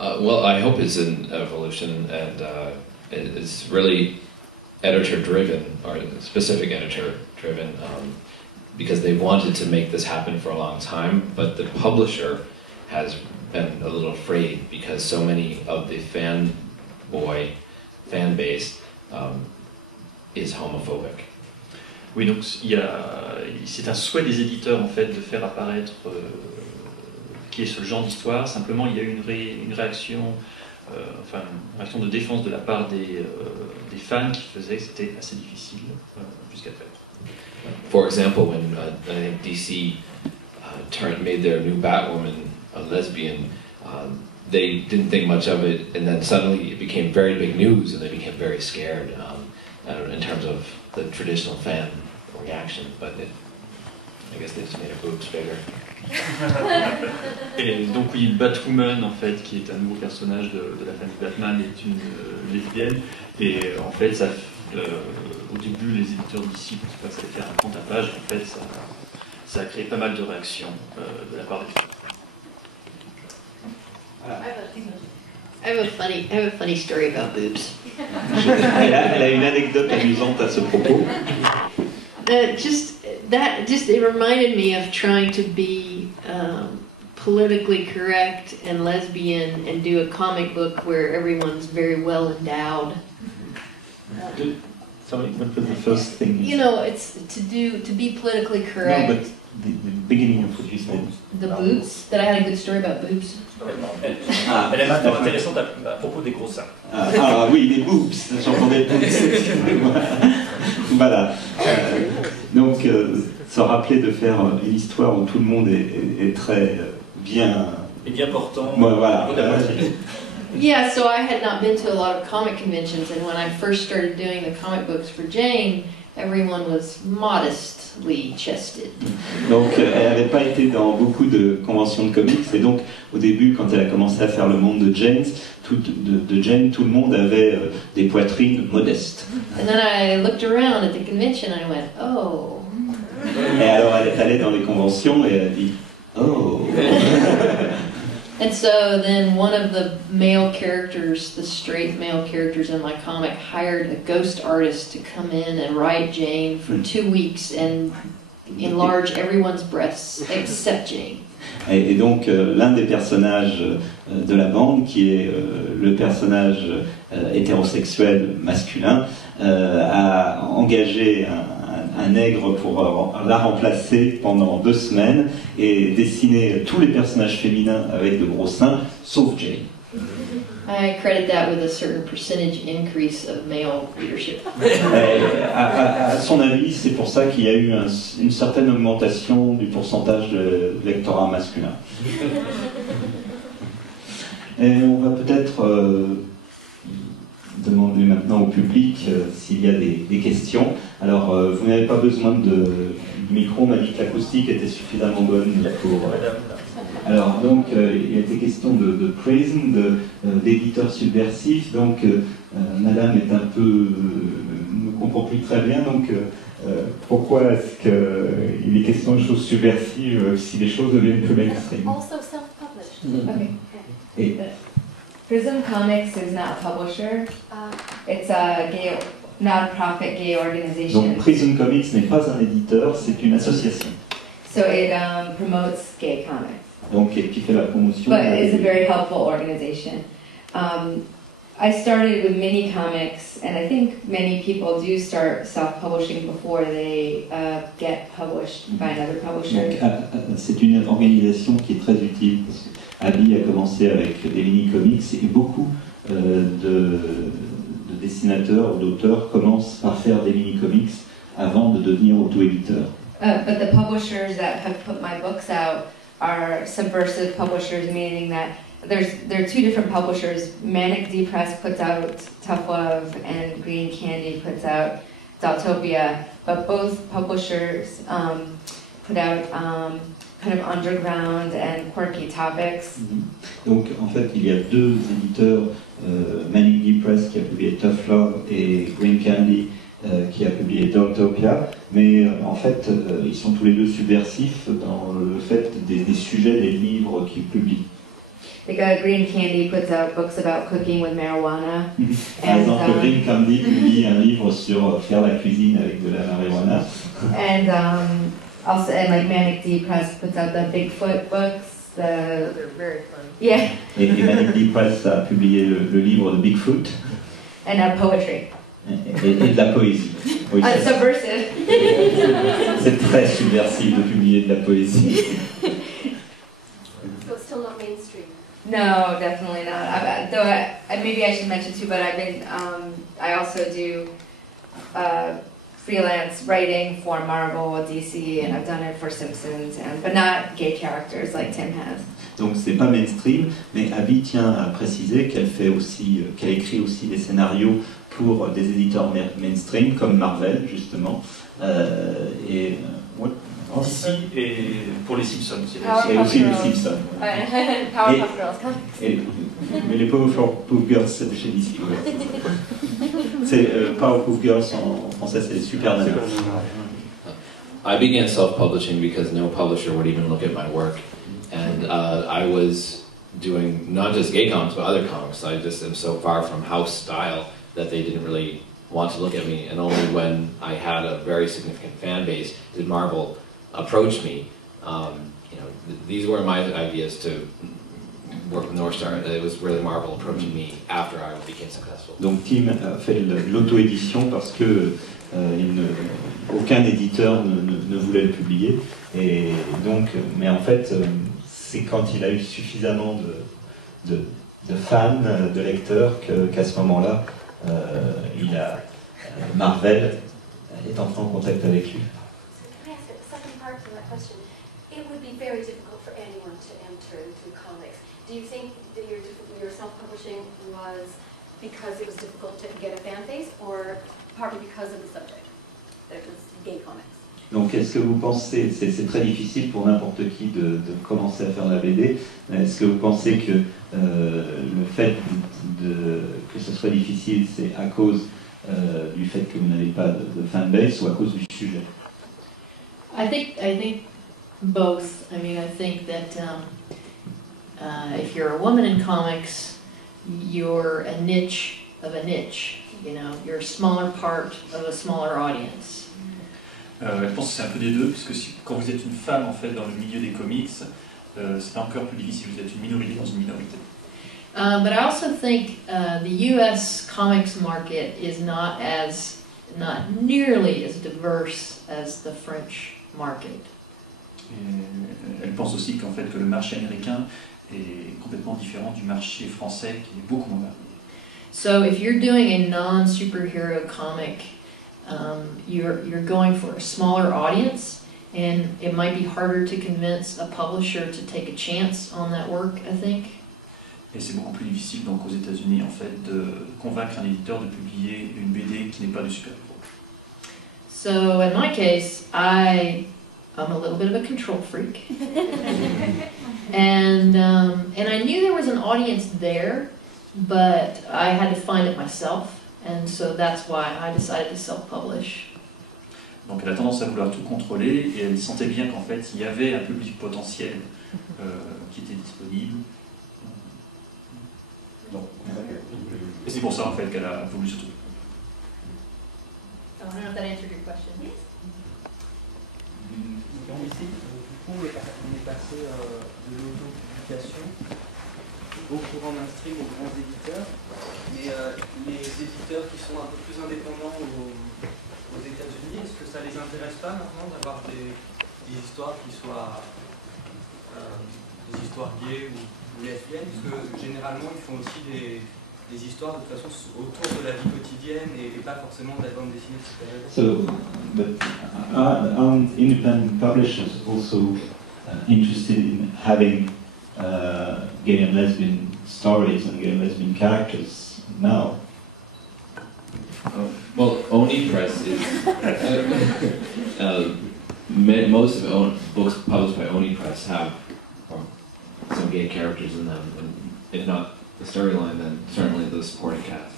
Well, I hope it's an evolution, and it's really editor-driven, or specific editor-driven, because they wanted to make this happen for a long time, but the publisher has been a little afraid because so many of the fan base is homophobic. Oui, donc c'est un souhait des éditeurs en fait de faire apparaître qui est ce genre d'histoire. Simplement, il y a eu une réaction, une réaction de défense de la part des fans qui faisait que c'était assez difficile jusqu'à faire. For example, when I think DC made their new Batwoman a lesbian, they didn't think much of it, and then suddenly it became very big news, and they became very scared in terms of the traditional fan reaction. But I guess they just made her boobs bigger. Et donc oui, Batwoman en fait, qui est un nouveau personnage de la famille Batman, est une lesbienne, et en fait ça, au début les éditeurs d'ici pensaient pas que ça allait faire un grand tapage, en fait ça a créé pas mal de réactions de la part des fans. I have a funny story about boobs. Elle a une anecdote amusante à ce propos. It reminded me of trying to be politically correct and lesbian and do a comic book where everyone's very well endowed. Sorry, what was the first thing? You know, it's to be politically correct. No, but the beginning of what you said. The boobs. That I had a good story about boobs. Elle est intéressante à propos des gros seins. Ah oui, les boobs, j'entendais boobs. Voilà. Donc, se rappeler de faire une histoire où tout le monde est très bien... Et bien portant. Voilà. Yeah, so I had not been to a lot of comic conventions, and when I first started doing the comic books for Jane, everyone was modestly chested. Donc, elle n'avait pas été dans beaucoup de conventions de comics, et donc, au début, quand elle a commencé à faire le monde de Jane, tout le monde avait des poitrines modestes. And then I looked around at the convention and I went, oh. Et alors, elle est allée dans les conventions et elle a dit, oh. And so then one of the male characters, the straight male characters in my comic, hired a ghost artist to come in and write Jane for 2 weeks and enlarge everyone's breasts except Jane. Et donc l'un des personnages de la bande, qui est le personnage hétérosexuel masculin, a engagé un nègre pour la remplacer pendant 2 semaines et dessiner tous les personnages féminins avec de gros seins, sauf Jane. I credit that with a certain percentage increase of male readership. À son avis, c'est pour ça qu'il y a eu une certaine augmentation du pourcentage de lectorat masculin. Et on va peut-être demander maintenant au public s'il y a des questions. Alors, vous n'avez pas besoin de micro, on m'a dit que l'acoustique était suffisamment bonne pour... Alors, donc, il a été question de Prison, d'éditeur subversif. Donc, Madame est un peu... ne comprend plus très bien. Donc, pourquoi est-ce qu'il est question de choses subversives si les choses deviennent plus mainstream? Also self-published. Okay. Et, Prism Comics is not a publisher. It's a gay, non-profit gay organization. donc, Prison Comics n'est pas un éditeur, c'est une association. So it promotes gay comics. Donc, qui fait la promotion. But it's a very helpful organization. I started with mini comics, and I think many people do start self-publishing before they get published by another publisher. C'est une organisation qui est très utile. Parce que Abby a commencé avec des mini-comics et beaucoup de dessinateurs ou d'auteurs commencent par faire des mini-comics avant de devenir auto-éditeurs. But the publishers that have put my books out are subversive publishers, meaning that there are 2 different publishers. Manic Depressed puts out Tough Love, and Green Candy puts out Daltopia. But both publishers put out kind of underground and quirky topics. Donc en fait il y a 2 éditeurs, Manic Depressed qui a publié Tough Love et Green Candy qui a publié Daltopia, mais en fait ils sont tous les 2 subversifs dans le fait des sujets des livres qu'ils publient. Like Green Candy puts out books about cooking with marijuana. Par exemple, Green Candy publie un livre sur faire la cuisine avec de la marijuana. And also, and like Manic Depressed puts out the Bigfoot books. They're very fun. Yeah. Et Manic Depressed a publié le livre de Bigfoot. And poetry. Et de la poésie. Oui, Subversive. c'est très subversif de publier de la poésie. So it's still not mainstream? No, definitely not. Though maybe I should mention too, but I've been, I also do freelance writing for Marvel, DC, and I've done it for Simpsons, but not gay characters like Tim has. Donc c'est pas mainstream, mais Abby tient à préciser qu'elle écrit aussi des scénarios pour des éditeurs mainstream comme Marvel justement. Ici et pour les Simpsons. Et aussi les Simpsons. Powerpuff Girls. Mais les Powerpuff Girls c'est de chez DC. Ouais. C'est Powerpuff Girls en français c'est Super Nana. I began self-publishing because no publisher would even look at my work. And I was doing not just gay comics, but other comics. I just am so far from house style that they didn't really want to look at me. And only when I had a very significant fan base did Marvel approach me. These were my ideas to work with North Star. It was really Marvel approaching me after I became successful. Donc Tim a fait l'auto-édition parce que aucun éditeur ne voulait le publier. Et donc, mais en fait, c'est quand il a eu suffisamment de fans, de lecteurs, qu'à ce moment-là, Marvel est entré en contact avec lui. Can I ask a second part to that question? It would be very difficult for anyone to enter into comics. Do you think that your self-publishing was because it was difficult to get a fan base, or partly because of the subject, that it was gay comics? Donc, est-ce que vous pensez, c'est très difficile pour n'importe qui de commencer à faire la BD, est-ce que vous pensez que le fait que ce soit difficile, c'est à cause du fait que vous n'avez pas de fanbase ou à cause du sujet? I think both. I mean, I think that if you're a woman in comics, you're a niche of a niche. You know, you're a smaller part of a smaller audience. Je pense que c'est un peu des deux, puisque quand vous êtes une femme en fait dans le milieu des comics, c'est encore plus difficile. Vous êtes une minorité dans une minorité. But I also think the U.S. comics market is not nearly as diverse as the French market. Et elle pense aussi qu'en fait que le marché américain est complètement différent du marché français, qui est beaucoup moins varié. So if you're doing a non-superhero comic, you're going for a smaller audience, and it might be harder to convince a publisher to take a chance on that work, I think. Et c'est beaucoup plus difficile donc aux États-Unis en fait de convaincre un éditeur de publier une BD qui n'est pas de super-héros. So in my case, I'm a little bit of a control freak, and I knew there was an audience there, but I had to find it myself. And so that's why I decided to self-publish. Donc elle a tendance à vouloir tout contrôler et elle sentait bien qu'en fait il y avait un public potentiel qui était disponible. Donc, et c'est pour ça en fait qu'elle a voulu surtout. I don't know if that answered your question. Donc ici, du coup, on est passé de l'auto-publication au courant mainstream aux grands éditeurs, mais les éditeurs qui sont un peu plus indépendants aux États-Unis, est-ce que ça les intéresse pas maintenant d'avoir des histoires qui soient des histoires gays ou lesbiennes, parce que généralement ils font aussi des histoires de toute façon autour de la vie quotidienne et pas forcément de la bande dessinée de super-héros. So, but are independent publishers also interested in having gay and lesbian stories and gay and lesbian characters now? Well, Oni Press is most of books published by Oni Press have some gay characters in them, and if not the storyline, then certainly the supporting cast.